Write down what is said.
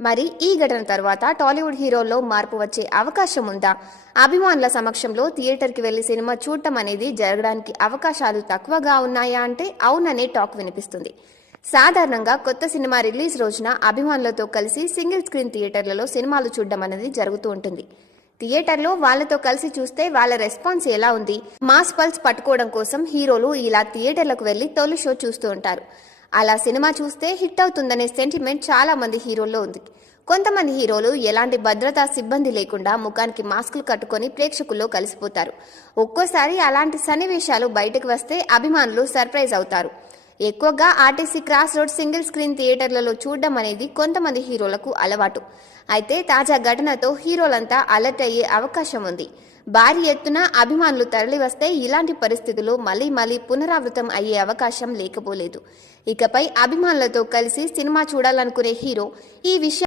మరి ఈ ఘటన తర్వాత టాలీవుడ్ హీరోల్లో మార్పు వచ్చే అవకాశం ఉందా? అభిమానుల సమక్షంలో థియేటర్కి వెళ్లి సినిమా చూడటం అనేది జరగడానికి అవకాశాలు తక్కువగా ఉన్నాయా అంటే అవుననే టాక్ వినిపిస్తుంది. సాధారణంగా కొత్త సినిమా రిలీజ్ రోజున అభిమానులతో కలిసి సింగిల్ స్క్రీన్ థియేటర్లలో సినిమాలు చూడడం అనేది జరుగుతూ ఉంటుంది. థియేటర్లో వాళ్లతో కలిసి చూస్తే వాళ్ళ రెస్పాన్స్ ఎలా ఉంది, మాస్ పల్స్ పట్టుకోవడం కోసం హీరోలు ఇలా థియేటర్లకు వెళ్లి తొలి షో చూస్తూ ఉంటారు. అలా సినిమా చూస్తే హిట్ అవుతుందనే సెంటిమెంట్ చాలా మంది హీరోల్లో ఉంది. కొంతమంది హీరోలు ఎలాంటి భద్రతా సిబ్బంది లేకుండా ముఖానికి మాస్కులు కట్టుకొని ప్రేక్షకుల్లో కలిసిపోతారు. ఒక్కోసారి అలాంటి సన్నివేశాలు బయటకు వస్తే అభిమానులు సర్ప్రైజ్ అవుతారు. ఎక్కువగా RTC cross road single screen థియేటర్లలో చూడడం అనేది కొంతమంది హీరోలకు అలవాటు. అయితే తాజా ఘటనతో హీరోలంతా అలర్ట్ అయ్యే అవకాశం ఉంది. భారీ ఎత్తున అభిమానులు తరలివస్తే ఇలాంటి పరిస్థితులు మళ్లీ పునరావృతం అయ్యే అవకాశం లేకపోలేదు. ఇకపై అభిమానులతో కలిసి సినిమా చూడాలనుకునే హీరో ఈ విషయం